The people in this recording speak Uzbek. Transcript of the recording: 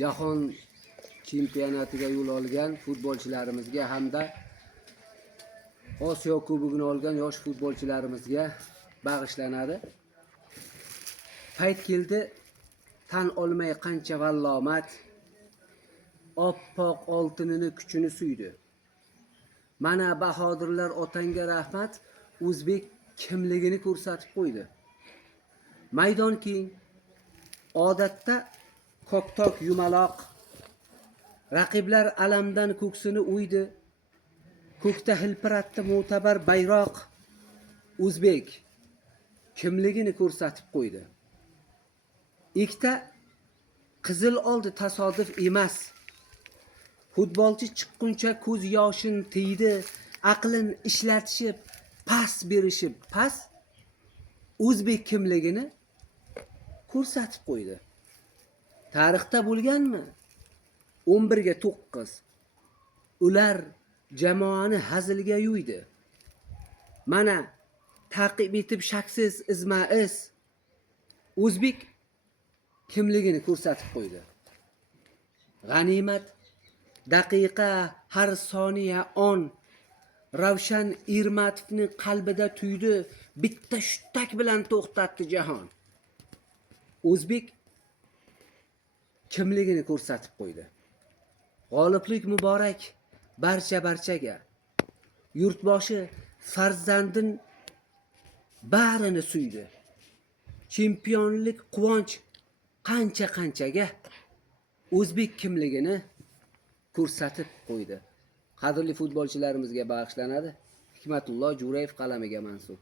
jahon chempionatiga yo'l olgan futbolchilarimizga hamda Osiyo kubogini olgan yosh futbolchilarimizga bag'ishlanadi. Payt keldi, tan olmay qancha vallomat, oppoq oltinini kuchini suydi. Mana bahodirlar otanga rahmat, o'zbek kimligini ko'rsatib qo'ydi. Maydon keng, odatda koktok yumaloq, raqiblar alamdan ko'ksini o'ydi. Ko'kda hilpiratdi mo'tabar bayroq, o'zbek kimligini ko'rsatib qo'ydi. Ikkita qizil oldi tasodif emas. Futbolchi chiqquncha ko'z yoshin tiydi, aqlin ishlatishib, pas berishib, pas o'zbek kimligini ko'rsatib qo'ydi. Tarixda bo'lganmi? 11 ga 9. Ular jamoani hazilga yuydi. Mana ta'qib etib shaksiz izma-iz o'zbek kimligini ko'rsatib qo'ydi. G'animat daqiqa, har soniya on Ravshan Ermatovni qalbida tuydi, bitta shuttak bilan to'xtatdi jahon. O'zbek kimligini ko'rsatib qo'ydi. G'oliblik muborak barchaga. Yurtboshi farzandin barini suydi. Chempionlik quvonch qanchaga o'zbek kimligini ko'rsatib qo'ydi. Qadrli futbolchilarimizga bag'ishlanadi. Hikmatulloh Jo'rayev qalamiga mansub.